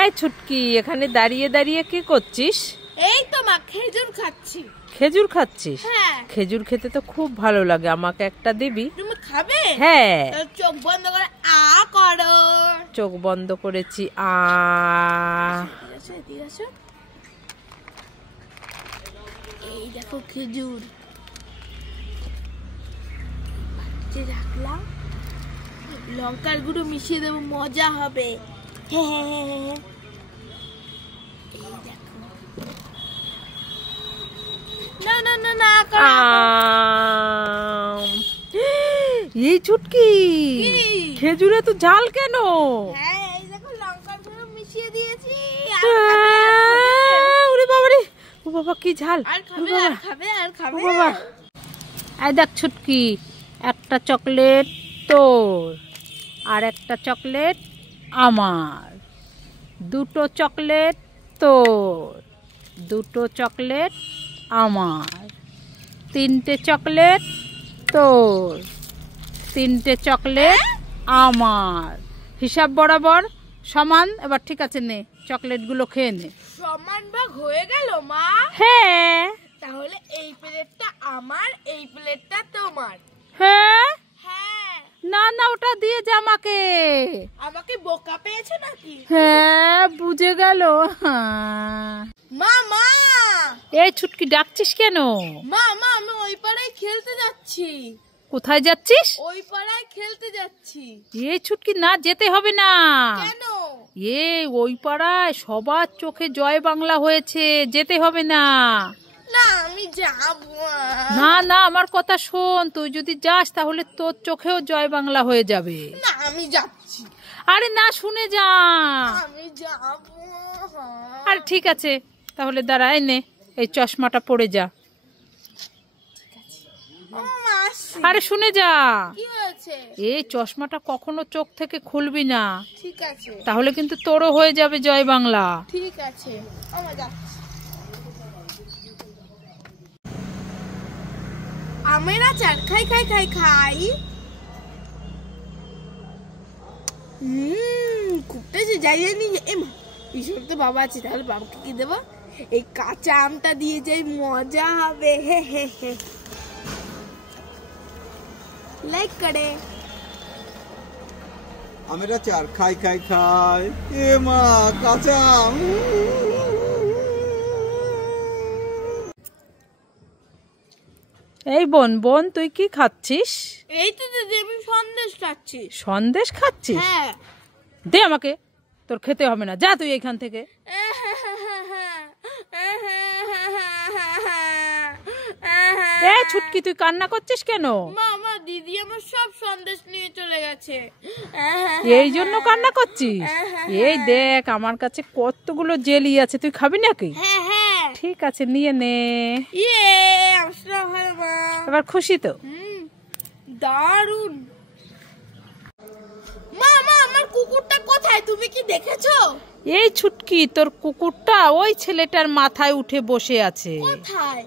এই ছুটকি, এখানে দাঁড়িয়ে দাঁড়িয়ে কি করছিস? এই তো মা, খেজুর খাচ্ছি। খেজুর খাচ্ছিস? হ্যাঁ। খেজুর খেতে তো খুব ভালো লাগে, আমাকে একটা দিবি? তুমি খাবে? হ্যাঁ। চোখ বন্ধ করে আ করো। চোখ বন্ধ করেছি। এই দেখো খেজুর রাখলাম, লঙ্কার গুঁড়ো মিশিয়ে দেবো, মজা হবে। হ্যাঁ, এই দেখো। না না না না, এই ছুটকি, খেজুরে তো ঝাল কেন? হ্যাঁ, এই দেখো লঙ্কার গুঁড়ো মিশিয়ে দিয়েছি। ওরে বাবারে, ও বাবা কি ঝাল! আর খাবে, আর খাবে, আর খাবে। ও বাবা, এই দেখ ছুটকি, একটা চকলেট তোর, আর একটা চকলেট আমার। দুটো চকলেট তোর, দুটো চকলেট আমার। তিনটে চকলেট তোর, তিনটে চকলেট আমার। হিসাব বরাবর সমান। এবার ঠিক আছে, নে চকলেটগুলো খেয়ে নে। সমান ভাগ হয়ে গেল মা? হ্যাঁ। তাহলে এই প্লেটটা আমার, এই প্লেটটা তোমার। হ্যাঁ। হ্যাঁ। না না, ওটা দিয়ে যা আমাকে। আমাকে বোকা পেয়েছো নাকি? হ্যাঁ, বুঝে গেল। মা মা, এই ছুটকি, ডাকছিস কেন? মা মা, আমি ওই পাড়ায় খেলতে যাচ্ছি। কোথায় যাচ্ছিস? ওই পাড়ায় খেলতে যাচ্ছি। এই ছুটকি, না, যেতে হবে না। কেন? ওই পাড়ায় সবার চোখে জয় বাংলা হয়েছে, যেতে হবে না। না, আমি যাবো না না, আমার কথা শোন, তুই যদি যাস তাহলে তোর চোখেও জয় বাংলা হয়ে যাবে। না, আমি যাচ্ছি। আরে না, শুনে যা। আমি যাবো। আরে ঠিক আছে, তাহলে দাঁড়ায় নে, এই চশমাটা পরে যা। আরে শুনে যা। কি হয়েছে? এই চশমাটা কখনো চোখ থেকে খুলবি না। ঠিক আছে। তাহলে কিন্তু তোরও হয়ে যাবে জয় বাংলা। ঠিক আছে, আমি যাচ্ছি। আমের আচার খাই খাই খাই খাই। খুব টেস্টি। যাই জানি, ঈশ্বর তো বাবা আছে, তাহলে বাবাকে কি দেবো? এই কাঁচা আমটা দিয়ে যাই, মজা হবে। হে হে হে, লাইক করে। আমের আচার খাই খাই খাই। এ মা, কাঁচা আম। এই বোন বোন, তুই কি খাচ্ছিস? এই তো দিদি, আমি সন্দেশ খাচ্ছি। সন্দেশ খাচ্ছিস? হ্যাঁ। দে আমাকে, তোর খেতে হবে না, যা তুই এখান থেকে। এ ছুটকি, তুই কান্না করছিস কেন? মা, দিদি আমার সব সন্দেশ নিয়ে চলে গেছে। এই জন্য কান্না করছিস? এই দেখ, আমার কাছে কতগুলো জেলি আছে, তুই খাবি নাকি? হ্যাঁ হ্যাঁ। ঠিক আছে, নিয়ে নে। ভালো মা। এবার খুশি তো? দারুন। মা, আমার কুকুরটা কোথায়, তুমি কি দেখেছো? এই ছুটকি, তোর কুকুরটা ওই ছেলেটার মাথায় উঠে বসে আছে। কোথায়?